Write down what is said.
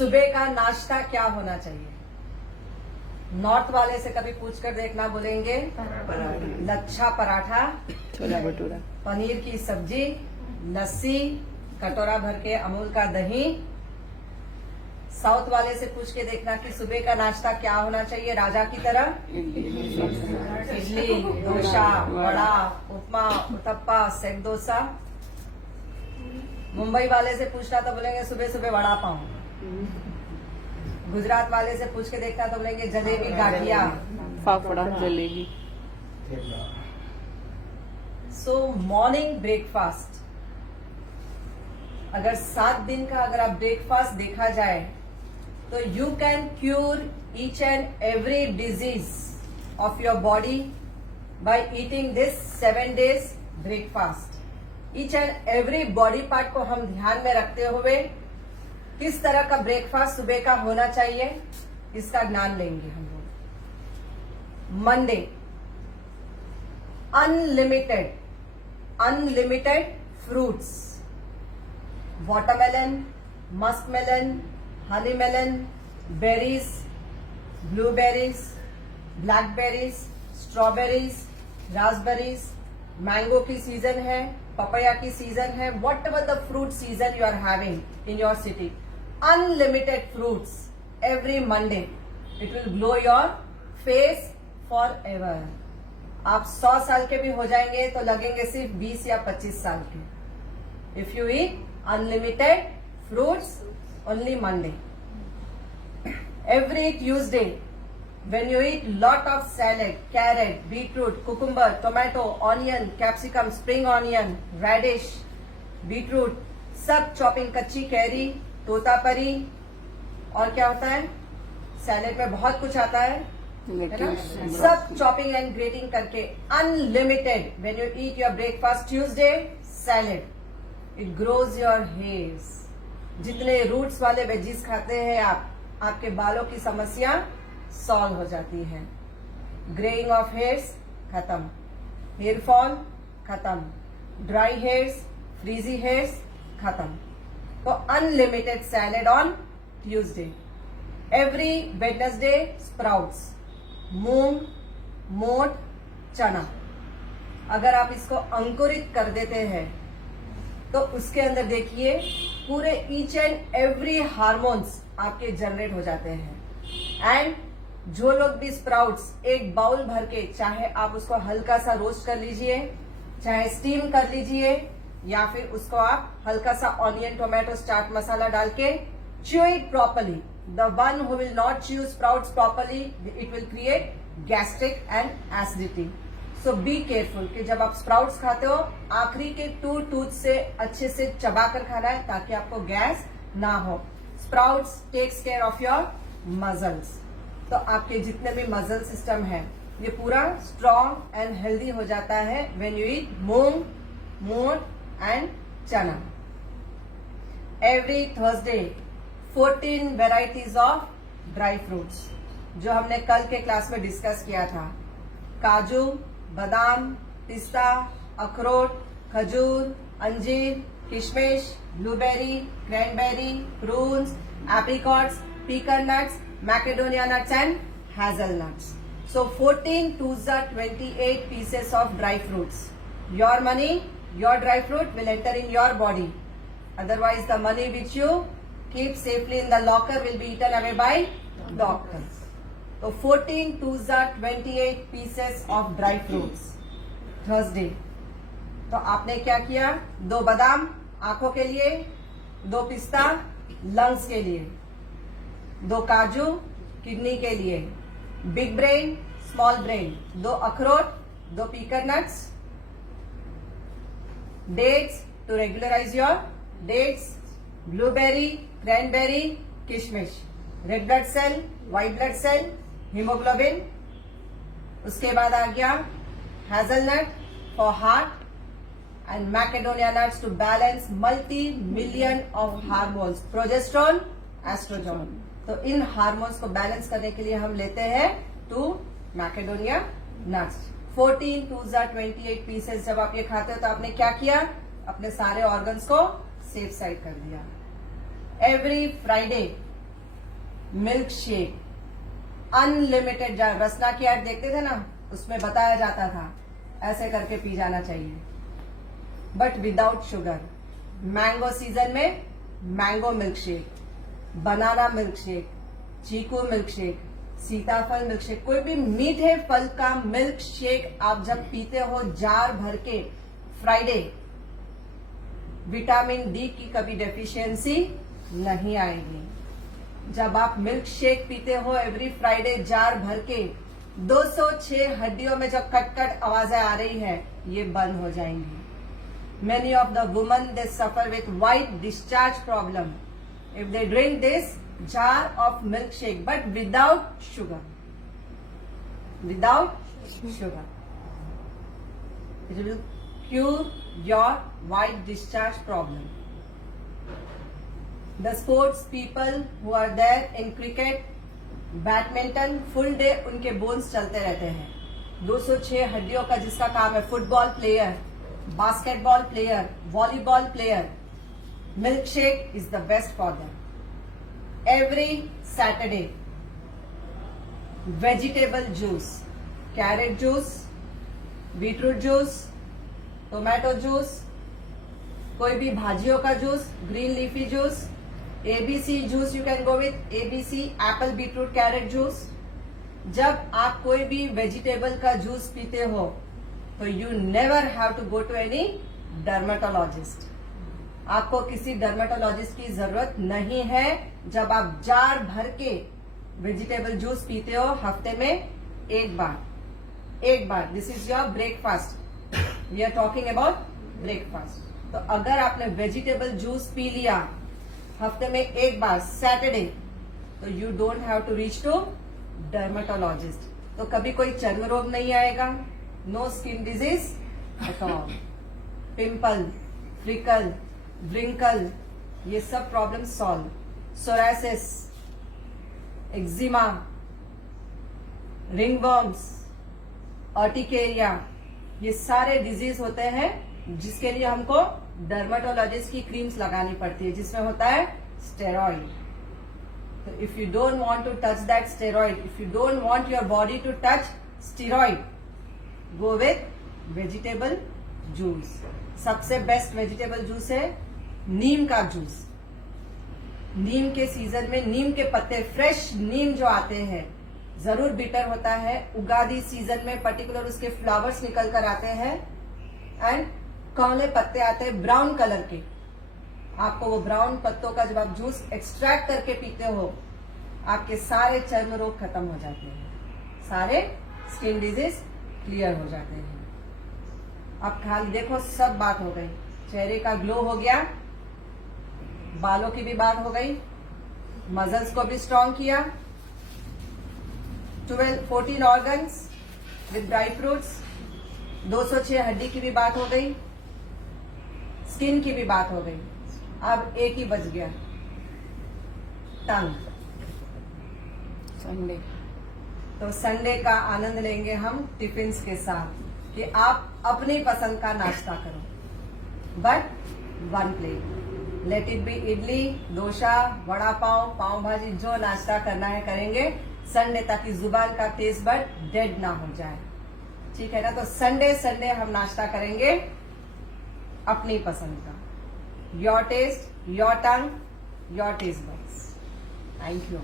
सुबह का नाश्ता क्या होना चाहिए? नॉर्थ वाले से कभी पूछकर देखना, बोलेंगे लच्छा पराठा, छोला भटूरा, पनीर की सब्जी, लस्सी, कटोरा भर के अमूल का दही। साउथ वाले से पूछ के देखना कि सुबह का नाश्ता क्या होना चाहिए राजा की तरह? इडली, डोसा, वड़ा, उपमा, उत्तप्पा, सेक डोसा। मुंबई वाले से पूछना तो बोलेंगे सुबह सुबह वड़ा पाव। गुजरात वाले से पूछ के देखना तो बोलेंगे जलेबी, गाठिया, फाफड़ा, जलेबी। सो मॉर्निंग ब्रेकफास्ट, अगर 7 दिन का अगर आप ब्रेकफास्ट देखा जाए तो you can cure each and every disease of your body by eating this 7 days breakfast. Each and every body part को हम ध्यान में रखते हुए किस तरह का ब्रेकफास्ट सुबह का होना चाहिए इसका ज्ञान लेंगे हम लोग। Monday, unlimited fruits, watermelon, muskmelon, honey melon, berries, blueberries, blackberries, strawberries, raspberries, mango की सीजन है, पपाया की सीजन है, whatever the fruit season you are having in your city, unlimited fruits every Monday. It will glow your face forever. आप 100 साल के भी हो जाएंगे तो लगेंगे सिर्फ 20 या 25 साल के। If you eat unlimited fruits only Monday. Every Tuesday, when you eat lot of salad, carrot, beetroot, cucumber, tomato, onion, capsicum, spring onion, radish, beetroot, सब चॉपिंग, कच्ची कैरी, तोतापरी, और क्या होता है सैलेड में बहुत कुछ आता है ना, सब चॉपिंग एंड ग्रेटिंग करके unlimited. When you eat your breakfast Tuesday salad, it grows your hairs. जितने रूट्स वाले वेजीज खाते हैं आप, आपके बालों की समस्या सॉल्व हो जाती है। ग्रेइंग ऑफ हेयर्स खत्म, हेयर फॉल खत्म, ड्राई हेयर्स, फ्रीजी हेयर्स खत्म। तो unlimited salad on Tuesday. Every Wednesday sprouts, मूंग, मोठ, चना। अगर आप इसको अंकुरित कर देते हैं तो उसके अंदर देखिए पूरे ईच एंड एवरी हार्मोन्स आपके जनरेट हो जाते हैं। एंड जो लोग भी स्प्राउट्स एक बाउल भर के, चाहे आप उसको हल्का सा रोस्ट कर लीजिए, चाहे स्टीम कर लीजिए, या फिर उसको आप हल्का सा ऑनियन, टोमेटो, चाट मसाला डाल के chew it properly. The one who will not chew sprouts properly, it will create gastric and acidity. So be careful कि जब आप स्प्राउट्स खाते हो आखिरी के 2 टूथ से अच्छे से चबा कर खाना है ताकि आपको गैस ना हो। Sprouts takes care of your muscles. तो आपके जितने भी मसल सिस्टम है ये पूरा स्ट्रॉन्ग एंड हेल्दी हो जाता है व्हेन यू ईट मूंग, मोठ एंड चना। Every Thursday 14 varieties of dry fruits, जो हमने कल के क्लास में डिस्कस किया था। काजू, बादाम, पिस्ता, अखरोट, खजूर, अंजीर, किशमिश, blueberry, cranberry, prunes, apricots, pecan nuts, macadamia nuts and hazelnuts. So 14 twos are 28 pieces of dry fruits. Your money, your dry fruit will enter in your body. Otherwise the money which you keep safely in the locker will be eaten away by doctors. So 14 twos are 28 pieces of dry fruits. Thursday. तो आपने क्या किया? 2 बादाम आंखों के लिए, 2 पिस्ता lungs के लिए, 2 काजू किडनी के लिए, बिग ब्रेन, स्मॉल ब्रेन, 2 अखरोट, 2 pecan nuts, dates to regularise your dates, blueberry, cranberry, किशमिश, red blood cell, white blood cell, haemoglobin. उसके बाद आ गया hazelnut for heart and macadamia nuts to balance multi-million of hormones, progesterone, oestrogen. तो इन hormones को balance करने के लिए हम लेते हैं 2 Macedonia nuts. 14 2s are 28 pieces. जब आप ये खाते हो तो आपने क्या किया? अपने सारे ऑर्गन्स को सेफ साइड कर दिया। Every Friday milk shake unlimited. Rasna की ऐड देखते थे ना, उसमें बताया जाता था ऐसे करके पी जाना चाहिए, but without sugar. Mango season में mango milk shake, banana milk shake, चीकू मिल्क शेक, सीताफल मिल्क शेक, कोई भी मीठे फल का मिल्क शेक आप जब पीते हो जार भर के फ्राइडे, विटामिन डी की कभी डेफिशिएंसी नहीं आएगी। जब आप मिल्क शेक पीते हो एवरी फ्राइडे जार भर के, 206 हड्डियों में जब कट कट आवाजें आ रही है, ये बंद हो जाएंगी। Many of the women, they suffer with white discharge problem if they drink this jar of milkshake, but without sugar. Without sugar, it will cure your white discharge problem. The sports people who are there in cricket, badminton, full day उनके bones चलते रहते हैं। 206 हड्डियों का जिसका काम है, football player, basketball player, volleyball player, milk shake is the best for them. Every Saturday vegetable juice, carrot juice, beetroot juice, tomato juice, कोई भी भाजियों का juice, green leafy juice, ABC juice you can go with ABC, Apple beetroot carrot juice. जब आप कोई भी vegetable का juice पीते हो तो you never have to go to any dermatologist. आपको किसी डर्मेटोलॉजिस्ट की जरूरत नहीं है। जब आप जार भर के वेजिटेबल जूस पीते हो हफ्ते में एक बार, this is your breakfast. We are talking about breakfast. तो अगर आपने वेजिटेबल जूस पी लिया हफ्ते में एक बार सैटरडे, तो you don't have to reach to dermatologist. तो कभी कोई चर्म रोग नहीं आएगा, no skin disease at all, pimple, freckle, wrinkle, ये सब problem solve. Psoriasis, eczema, ringworms, urticaria, ये सारे डिजीज होते हैं जिसके लिए हमको डर्मेटोलॉजिस्ट की क्रीम्स लगानी पड़ती है, जिसमें होता है steroid. So if you don't want to touch that steroid, if you don't want your body to touch steroid, go with vegetable juice. सबसे बेस्ट वेजिटेबल जूस है नीम का जूस। नीम के सीजन में नीम के पत्ते, फ्रेश नीम जो आते हैं, जरूर बिटर होता है। उगादी सीजन में पर्टिकुलर उसके फ्लावर्स निकल कर आते हैं एंड काले पत्ते आते हैं ब्राउन कलर के। आपको वो ब्राउन पत्तों का जब आप जूस एक्सट्रैक्ट करके पीते हो, आपके सारे चर्म रोग खत्म हो जाते हैं, सारे स्किन डिजीज क्लियर हो जाते हैं। अब खाली देखो, सब बात हो गई। चेहरे का ग्लो हो गया, बालों की भी बात हो गई, मसल्स को भी स्ट्रांग किया, 14 ऑर्गन्स विद ड्राई फ्रूट्स, 206 हड्डी की भी बात हो गई, स्किन की भी बात हो गई। अब एक ही बच गया, टंग। संडे। तो संडे का आनंद लेंगे हम टिफिन्स के साथ कि आप अपनी पसंद का नाश्ता करो, but 1 plate. Let it be idli, dosa, vada pav, pav bhaji, जो नाश्ता करना है करेंगे संडे, ताकि जुबान का टेस्ट बड डेड ना हो जाए। ठीक है ना? तो संडे हम नाश्ता करेंगे अपनी पसंद का। Your taste, your tongue, your taste buds. Thank you.